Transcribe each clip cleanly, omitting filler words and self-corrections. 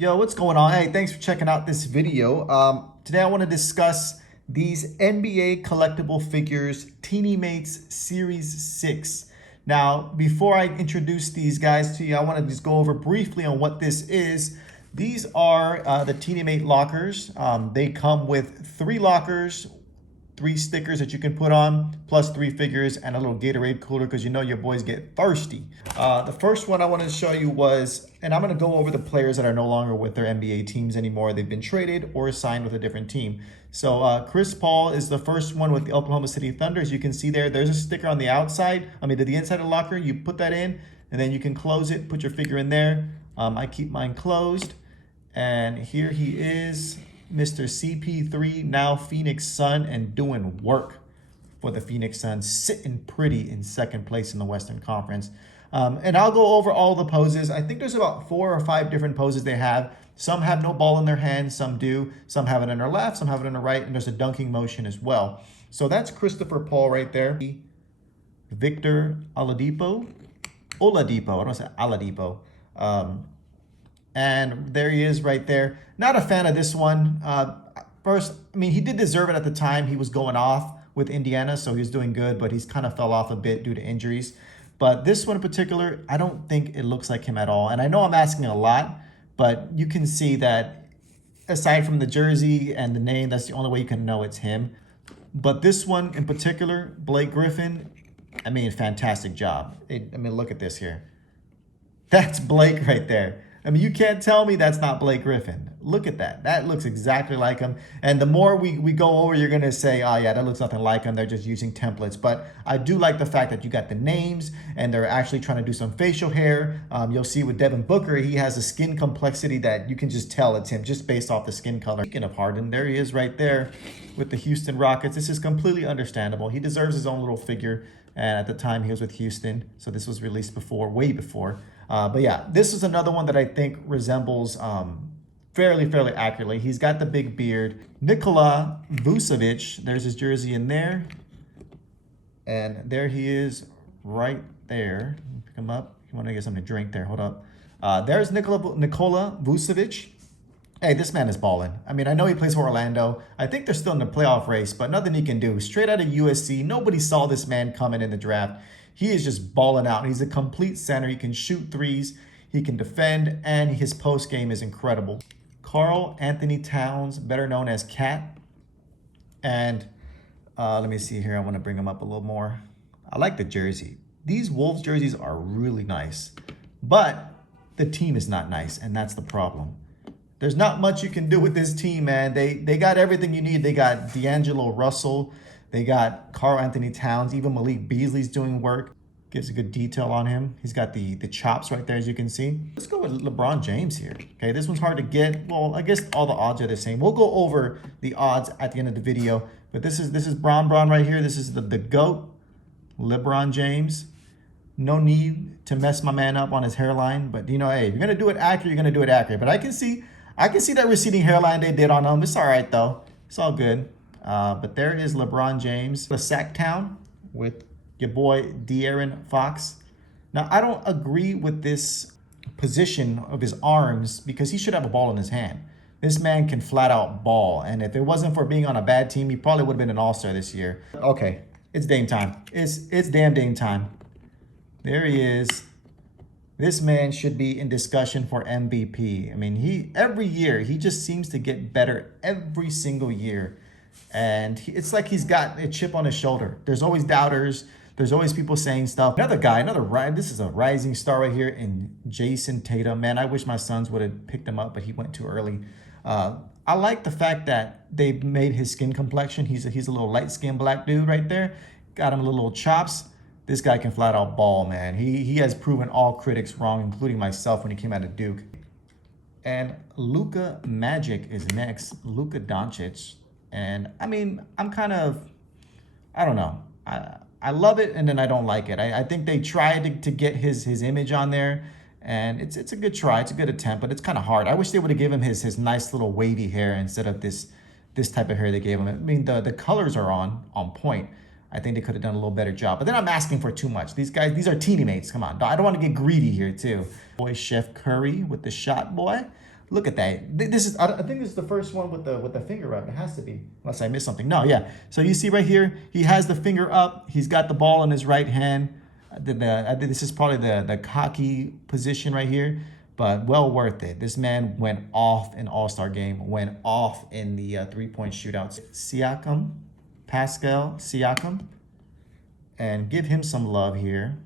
Yo, what's going on? Hey, thanks for checking out this video. Today I want to discuss these NBA collectible figures, TeenyMates Series 6. Now, before I introduce these guys to you, I want to just go over briefly on what this is. These are the TeenyMate lockers. They come with 3 lockers, 3 stickers that you can put on, plus 3 figures and a little Gatorade cooler because you know your boys get thirsty. The first one I wanted to show you was, and I'm going to go over the players that are no longer with their NBA teams anymore. They've been traded or signed with a different team. So Chris Paul is the first one with the Oklahoma City Thunder. As you can see there's a sticker on the outside, to the inside of the locker. You put that in and then you can close it, put your figure in there. I keep mine closed. And here he is, Mr. CP3, now Phoenix Sun, and doing work for the Phoenix Suns, sitting pretty in second place in the Western Conference. And I'll go over all the poses. I think there's about 4 or 5 different poses they have. Some have no ball in their hand, some do. Some have it in their left, some have it in their right, and there's a dunking motion as well. So that's Christopher Paul right there. Victor Oladipo. I don't say Oladipo. And there he is right there. Not a fan of this one. First, he did deserve it at the time. He was going off with Indiana, so he was doing good, but he's kind of fell off a bit due to injuries. But this one in particular, I don't think it looks like him at all. And I know I'm asking a lot, but you can see that aside from the jersey and the name, that's the only way you can know it's him. But this one in particular, Blake Griffin, fantastic job. Look at this here. That's Blake right there. You can't tell me that's not Blake Griffin. Look at that. That looks exactly like him. And the more we go over, you're going to say, oh, yeah, that looks nothing like him. They're just using templates. But I do like the fact that you got the names and they're actually trying to do some facial hair. You'll see with Devin Booker, he has a skin complexity that you can just tell it's him just based off the skin color. Speaking of Harden, there he is right there with the Houston Rockets. This is completely understandable. He deserves his own little figure. And at the time, he was with Houston. So this was released before, way before. But yeah, this is another one that I think resembles fairly accurately. He's got the big beard. Nikola Vucevic, there's his jersey in there. And there he is right there. Pick him up. You want to get something to drink there. Hold up. There's Nikola Vucevic. Hey, this man is balling. I know he plays for Orlando. I think they're still in the playoff race, but nothing he can do. Straight out of USC. Nobody saw this man coming in the draft. He is just balling out. He's a complete center. He can shoot threes. He can defend, and his post game is incredible. Karl Anthony Towns, better known as Cat. And let me see here. I want to bring him up a little more. I like the jersey. These Wolves jerseys are really nice, but the team is not nice, and that's the problem. There's not much you can do with this team, man. They got everything you need. They got D'Angelo Russell. They got Karl Anthony Towns. Even Malik Beasley's doing work. Gives a good detail on him. He's got the chops right there, as you can see. Let's go with LeBron James here. Okay, this one's hard to get. Well, I guess all the odds are the same. We'll go over the odds at the end of the video. But this is Bron right here. This is the GOAT, LeBron James. No need to mess my man up on his hairline. But, hey, if you're going to do it accurate, you're going to do it accurate. But I can see that receding hairline they did on him. It's all right, though. It's all good. But there is LeBron James. The Sacktown with your boy De'Aaron Fox. Now, I don't agree with this position of his arms because he should have a ball in his hand. This man can flat out ball. And if it wasn't for being on a bad team, he probably would have been an all-star this year. Okay, it's Dame time. It's damn Dame time. There he is. This man should be in discussion for MVP. Every year, he just seems to get better every single year. And it's like he's got a chip on his shoulder. There's always doubters. There's always people saying stuff. This is a rising star right here in Jason Tatum. Man, I wish my Suns would have picked him up, but he went too early. I like the fact that they made his skin complexion. He's a little light-skinned black dude right there. Got him a little chops. This guy can flat out ball, man. He has proven all critics wrong, including myself when he came out of Duke. And Luka Magic is next. Luka Doncic. And I'm kind of, I don't know. I love it and then I don't like it. I think they tried to get his image on there, and it's a good try. It's a good attempt, but it's kind of hard. I wish they would have given him his nice little wavy hair instead of this type of hair they gave him. The colors are on point. I think they could have done a little better job. But then I'm asking for too much. These guys, these are TeenyMates. Come on. I don't want to get greedy here, too. Boy, Chef Curry with the shot boy. Look at that. This is, I think this is the first one with the finger up. It has to be, unless I missed something. No, yeah. So you see right here, he has the finger up. He's got the ball in his right hand. I think this is probably the cocky position right here, but well worth it. This man went off in All-Star game, went off in the three-point shootouts. Siakam, Pascal Siakam, and give him some love here.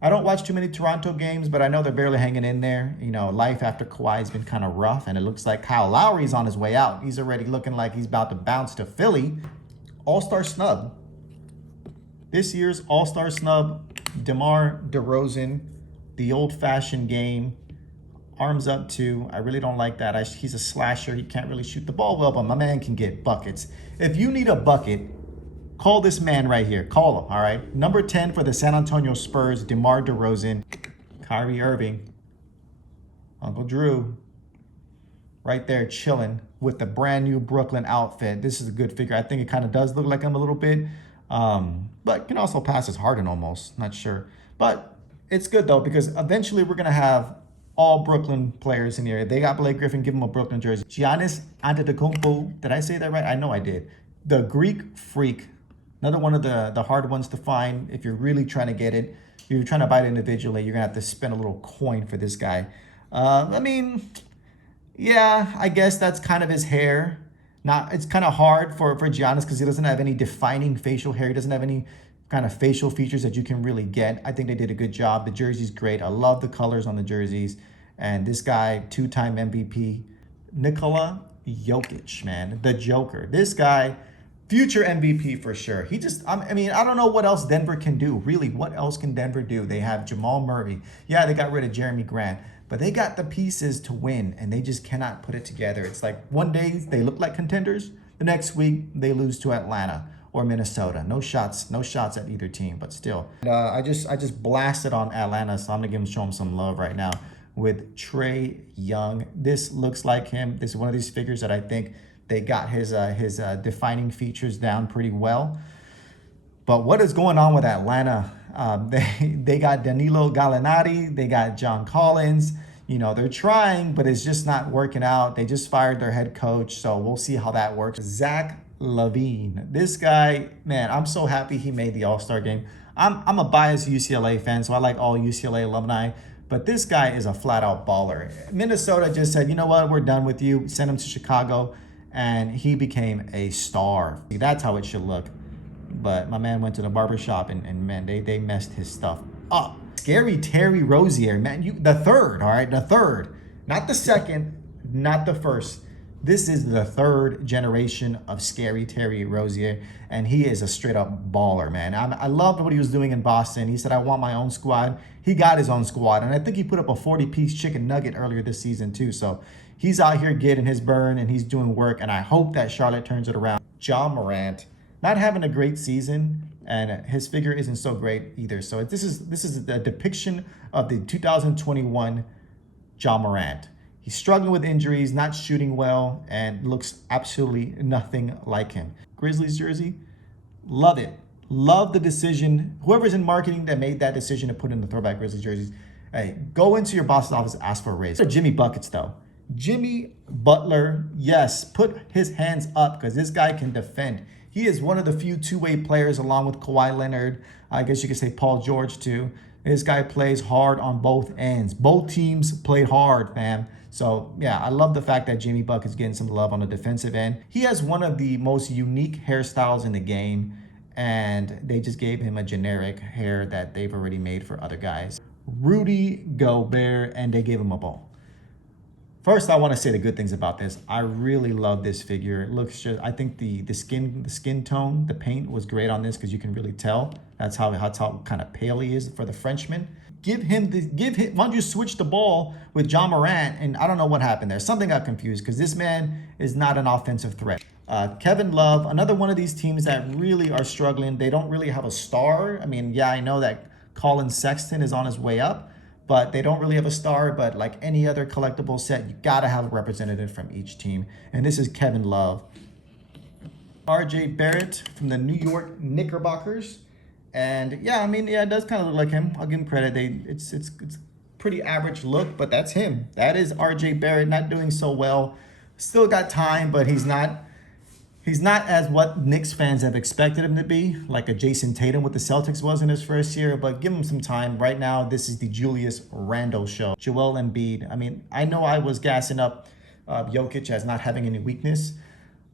I don't watch too many Toronto games, but I know they're barely hanging in there. You know, life after Kawhi has been kind of rough, and it looks like Kyle Lowry's on his way out. He's already looking like he's about to bounce to Philly. All-Star snub. This year's All-Star snub, DeMar DeRozan, the old-fashioned game. Arms up too. I really don't like that. He's a slasher. He can't really shoot the ball well, but my man can get buckets. If you need a bucket, call this man right here. Call him, all right? Number 10 for the San Antonio Spurs, DeMar DeRozan. Kyrie Irving. Uncle Drew. Right there chilling with the brand new Brooklyn outfit. This is a good figure. I think it kind of does look like him a little bit. But can also pass as Harden almost. Not sure. But it's good, though, because eventually we're going to have all Brooklyn players in here. They got Blake Griffin. Give him a Brooklyn jersey. Giannis Antetokounmpo. Did I say that right? I know I did. The Greek Freak. Another one of the hard ones to find if you're really trying to get it. If you're trying to buy it individually, you're going to have to spend a little coin for this guy. I mean, yeah, I guess that's kind of his hair. It's kind of hard for Giannis because he doesn't have any defining facial hair. He doesn't have any kind of facial features that you can really get. I think they did a good job. The jersey's great. I love the colors on the jerseys. And this guy, two-time MVP, Nikola Jokic, man, the Joker. This guy, future MVP for sure. I mean, I don't know what else Denver can do. Really, what else can Denver do? They have Jamal Murray. Yeah, they got rid of Jeremy Grant. But they got the pieces to win, and they just cannot put it together. It's like one day they look like contenders. The next week, they lose to Atlanta or Minnesota. No shots at either team, but still. I just blasted on Atlanta, so I'm going to show them some love right now with Trae Young. This looks like him. This is one of these figures that I think they got his defining features down pretty well. But what is going on with Atlanta? They got Danilo Gallinari. They got John Collins. You know, they're trying, but it's just not working out. They just fired their head coach, so we'll see how that works. Zach LaVine. This guy, man, I'm so happy he made the All-Star game. I'm a biased UCLA fan, so I like all UCLA alumni. But this guy is a flat-out baller. Minnesota just said, you know what, we're done with you. Send him to Chicago, and he became a star. That's how it should look. But my man went to the barbershop and man, they messed his stuff up. Scary Terry Rozier, man, the third, all right? The third. Not the second, not the first. This is the third generation of Scary Terry Rozier, and he is a straight-up baller, man. I loved what he was doing in Boston. He said, I want my own squad. He got his own squad, and I think he put up a 40-piece chicken nugget earlier this season, too. So he's out here getting his burn, and he's doing work, and I hope that Charlotte turns it around. Ja Morant. Not having a great season, and his figure isn't so great either. So this is a depiction of the 2021 Ja Morant. He's struggling with injuries, not shooting well, and looks absolutely nothing like him. Grizzlies jersey, love it. Love the decision. Whoever's in marketing that made that decision to put in the throwback Grizzlies jerseys, hey, go into your boss's office, ask for a raise. Jimmy Buckets, though. Jimmy Butler, yes, put his hands up because this guy can defend. He is one of the few two-way players along with Kawhi Leonard. I guess you could say Paul George too. This guy plays hard on both ends. Both teams played hard, man. So, yeah, I love the fact that Jimmy Buck is getting some love on the defensive end. He has one of the most unique hairstyles in the game, and they just gave him a generic hair that they've already made for other guys. Rudy Gobert, and they gave him a ball. First, I want to say the good things about this. I really love this figure. It looks just, I think the skin tone, the paint was great on this because you can really tell. That's how kind of pale he is for the Frenchman. Why don't you switch the ball with Ja Morant? And I don't know what happened there. Something got confused because this man is not an offensive threat. Kevin Love, another one of these teams that really are struggling. They don't really have a star. I mean, yeah, I know that Colin Sexton is on his way up, but they don't really have a star. But like any other collectible set, you got to have a representative from each team. And this is Kevin Love. RJ Barrett from the New York Knickerbockers. And yeah, I mean, yeah, it does kind of look like him. I'll give him credit. It's pretty average look, but that's him. That is RJ Barrett, not doing so well. Still got time, but he's not as what Knicks fans have expected him to be, like a Jason Tatum with the Celtics was in his first year, but give him some time. Right now, this is the Julius Randle show. Joel Embiid. I mean, I know I was gassing up Jokic as not having any weakness.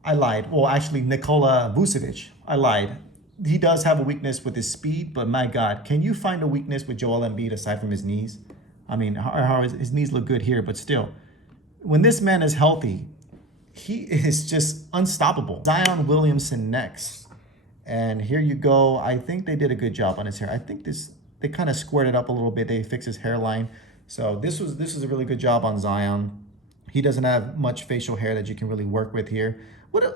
I lied. Well, actually, Nikola Vucevic. I lied. He does have a weakness with his speed, but my God, can you find a weakness with Joel Embiid aside from his knees? I mean, his knees look good here, but still, when this man is healthy, he is just unstoppable. Zion Williamson next. And here you go. I think they did a good job on his hair. I think they kind of squared it up a little bit. They fixed his hairline. So this was a really good job on Zion. He doesn't have much facial hair that you can really work with here.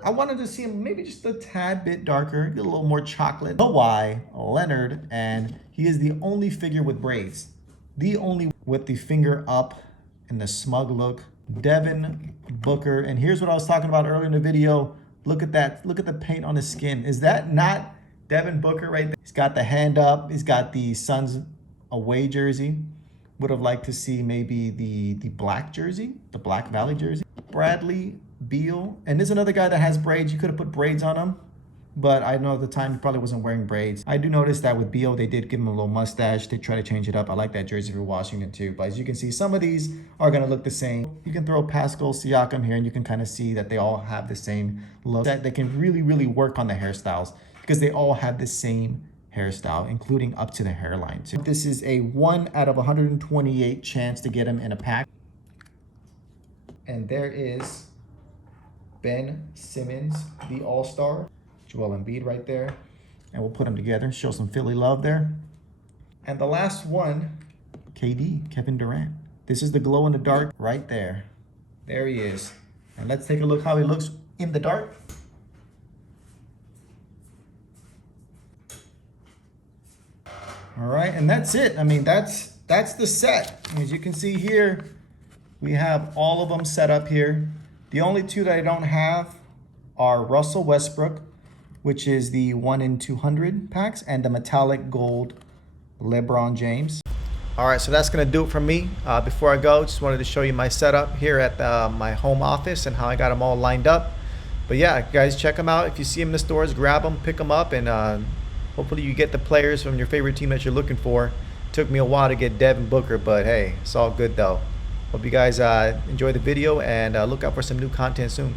I wanted to see him maybe just a tad bit darker, get a little more chocolate. Kawhi Leonard, and he is the only figure with braids. The only with the finger up and the smug look. Devin Booker, and here's what I was talking about earlier in the video. Look at that. Look at the paint on his skin. Is that not Devin Booker right there? He's got the hand up. He's got the Suns away jersey. Would have liked to see maybe the black jersey, the Black Valley jersey. Bradley Beal, and there's another guy that has braids. You could have put braids on him, but I know at the time he probably wasn't wearing braids. I do notice that with Beal, they did give him a little mustache. They try to change it up. I like that jersey for Washington too. But as you can see, some of these are going to look the same. You can throw Pascal Siakam here, and you can kind of see that they all have the same look. That they can really, really work on the hairstyles because they all have the same hairstyle, including up to the hairline too. This is a 1 out of 128 chance to get him in a pack. And there is Ben Simmons, the All-Star. Joel Embiid right there. And we'll put them together, show some Philly love there. And the last one, KD, Kevin Durant. This is the glow in the dark right there. There he is. And let's take a look how he looks in the dark. All right, and that's it. I mean, that's the set. As you can see here, we have all of them set up here. The only two that I don't have are Russell Westbrook, which is the 1 in 200 packs, and the metallic gold LeBron James. All right, so that's gonna do it for me. Before I go, just wanted to show you my setup here at my home office and how I got them all lined up. But yeah, guys, check them out. If you see them in the stores, grab them, pick them up, and hopefully you get the players from your favorite team that you're looking for. Took me a while to get Devin Booker, but hey, it's all good though. Hope you guys enjoy the video, and look out for some new content soon.